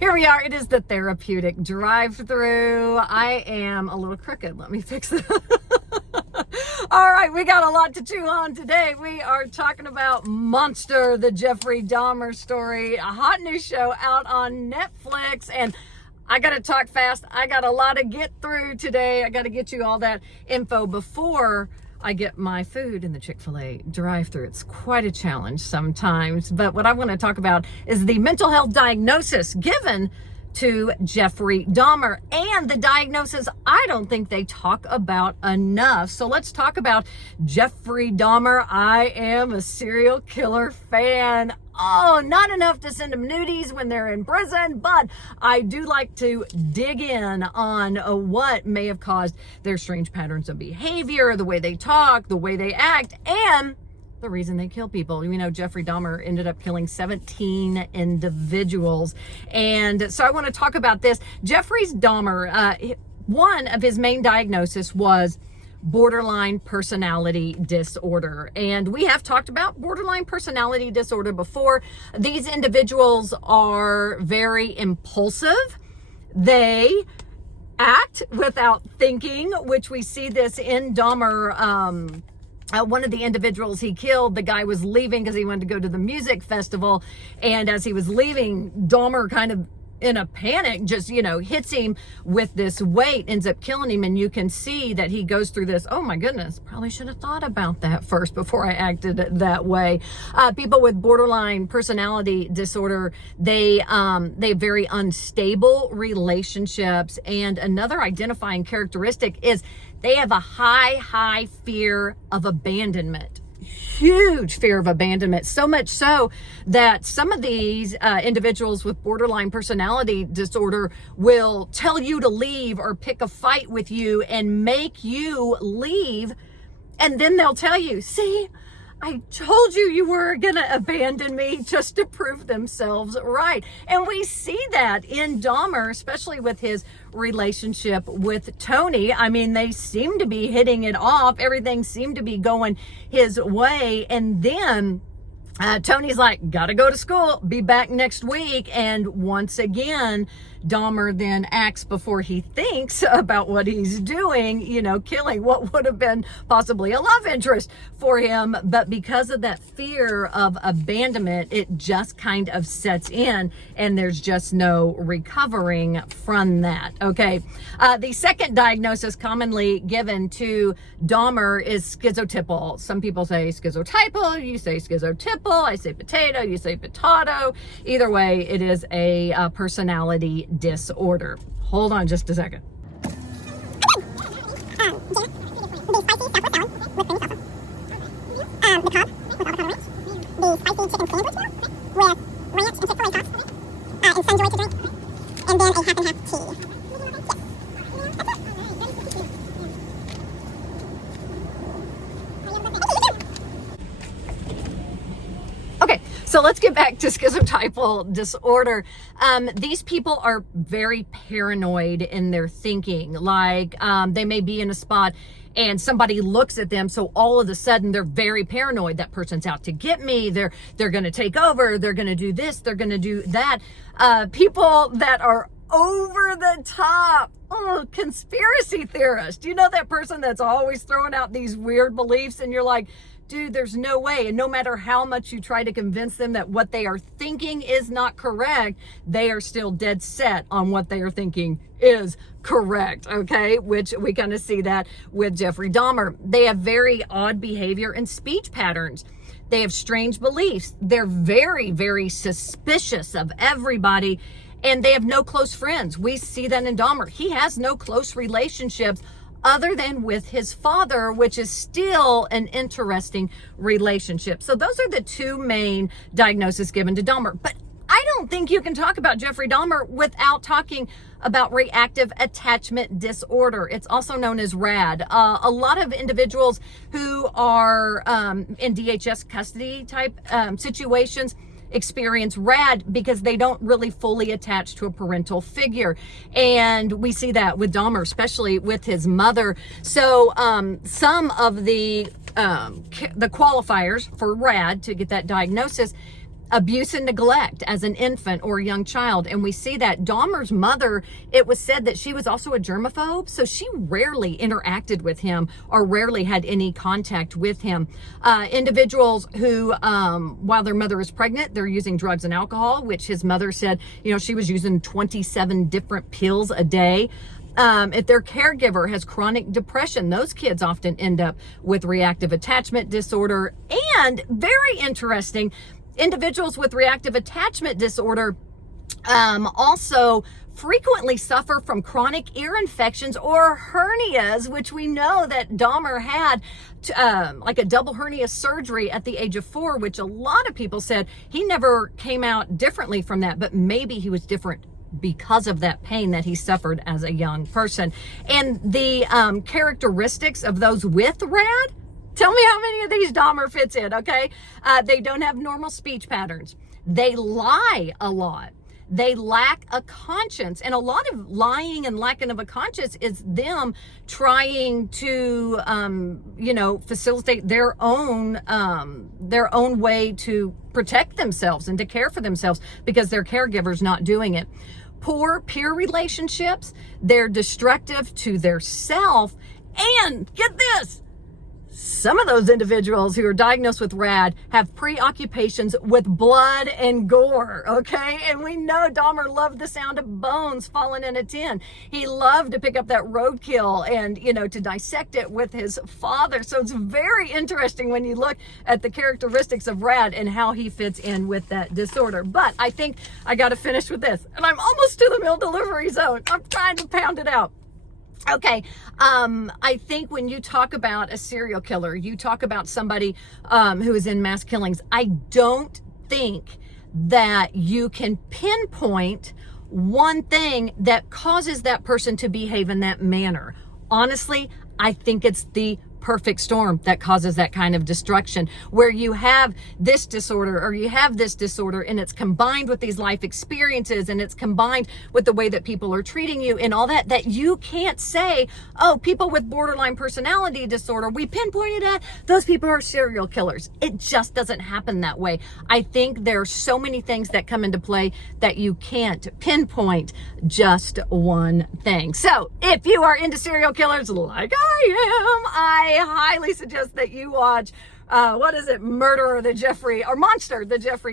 Here we are. It is the Therapeutic Drive-Thru. I am a little crooked. Let me fix it. All right, we got a lot to chew on today. We are talking about Monster, the Jeffrey Dahmer story, a hot new show out on Netflix. And I got to talk fast. I got a lot to get through today. I got to get you all that info before I get my food in the Chick-fil-A drive-thru. It's quite a challenge sometimes. But what I want to talk about is the mental health diagnosis given to Jeffrey Dahmer, and the diagnosis I don't think they talk about enough. So let's talk about Jeffrey Dahmer. I am a serial killer fan. Oh, not enough to send them nudies when they're in prison, but I do like to dig in on what may have caused their strange patterns of behavior, the way they talk, the way they act, and the reason they kill people. You know, Jeffrey Dahmer ended up killing 17 individuals. And so I want to talk about this. Jeffrey Dahmer, one of his main diagnoses was borderline personality disorder. And we have talked about borderline personality disorder before. These individuals are very impulsive. They act without thinking, which we see this in Dahmer. One of the individuals he killed, the guy was leaving because he wanted to go to the music festival. And as he was leaving, Dahmer kind of in a panic just, hits him with this weight, ends up killing him. And you can see that he goes through this, oh my goodness, probably should have thought about that first before I acted that way. People with borderline personality disorder, they have very unstable relationships. And another identifying characteristic is they have a high fear of abandonment. Huge fear of abandonment, so much so that some of these individuals with borderline personality disorder will tell you to leave or pick a fight with you and make you leave, and then they'll tell you, see, I told you you were going to abandon me, just to prove themselves right. And we see that in Dahmer, especially with his relationship with Tony. I mean, they seem to be hitting it off. Everything seemed to be going his way. And then Tony's like, gotta go to school, be back next week. And once again, Dahmer then acts before he thinks about what he's doing, killing what would have been possibly a love interest for him. But because of that fear of abandonment, it just kind of sets in and there's just no recovering from that. Okay. The second diagnosis commonly given to Dahmer is schizotypal. Some people say schizotypal, you say schizotypal, I say potato, you say potato. Either way, it is a personality disorder. Hold on just a second. Okay, so let's get back to schizotypal disorder. These people are very paranoid in their thinking. Like they may be in a spot and somebody looks at them, so all of a sudden they're very paranoid. That person's out to get me. They're going to take over. They're going to do this. They're going to do that. People that are over the top. Oh, conspiracy theorist. You know that person that's always throwing out these weird beliefs and you're like, dude, there's no way. And no matter how much you try to convince them that what they are thinking is not correct, they are still dead set on what they are thinking is correct. Okay. Which we kind of see that with Jeffrey Dahmer. They have very odd behavior and speech patterns. They have strange beliefs. They're very, very suspicious of everybody. And they have no close friends. We see that in Dahmer. He has no close relationships other than with his father, which is still an interesting relationship. So those are the two main diagnoses given to Dahmer. But I don't think you can talk about Jeffrey Dahmer without talking about reactive attachment disorder. It's also known as RAD. A lot of individuals who are in DHS custody type situations experience RAD because they don't really fully attach to a parental figure. And we see that with Dahmer, especially with his mother. So some of the qualifiers for RAD to get that diagnosis abuse and neglect as an infant or a young child. And we see that Dahmer's mother, it was said that she was also a germaphobe. So she rarely interacted with him or rarely had any contact with him. Individuals who, while their mother is pregnant, they're using drugs and alcohol, which his mother said, she was using 27 different pills a day. If their caregiver has chronic depression, those kids often end up with reactive attachment disorder. And very interesting, individuals with reactive attachment disorder also frequently suffer from chronic ear infections or hernias, which we know that Dahmer had like a double hernia surgery at the age of 4, which a lot of people said he never came out differently from that, but maybe he was different because of that pain that he suffered as a young person. And the characteristics of those with RAD, tell me how many of these Dahmer fits in, okay? They don't have normal speech patterns. They lie a lot. They lack a conscience. And a lot of lying and lacking of a conscience is them trying to, facilitate their own way to protect themselves and to care for themselves because their caregiver's not doing it. Poor peer relationships. They're destructive to their self. And get this, some of those individuals who are diagnosed with RAD have preoccupations with blood and gore, okay? And we know Dahmer loved the sound of bones falling in a tin. He loved to pick up that roadkill and, to dissect it with his father. So it's very interesting when you look at the characteristics of RAD and how he fits in with that disorder. But I think I got to finish with this. And I'm almost to the meal delivery zone. I'm trying to pound it out. Okay, I think when you talk about a serial killer, you talk about somebody who is in mass killings, I don't think that you can pinpoint one thing that causes that person to behave in that manner. Honestly, I think it's the perfect storm that causes that kind of destruction, where you have this disorder or you have this disorder and it's combined with these life experiences and it's combined with the way that people are treating you and all that you can't say, oh, people with borderline personality disorder, we pinpointed at those people are serial killers. It just doesn't happen that way. I think there are so many things that come into play that you can't pinpoint just one thing. So if you are into serial killers like I am, I highly suggest that you watch Monster, the Jeffrey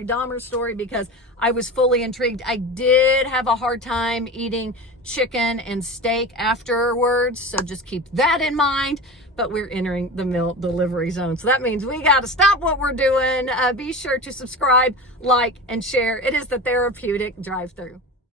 Dahmer story, because I was fully intrigued. I did have a hard time eating chicken and steak afterwards, so just keep that in mind. But we're entering the meal delivery zone, so that means we got to stop what we're doing. Be sure to subscribe, like, and share. It is the Therapeutic Drive-Thru.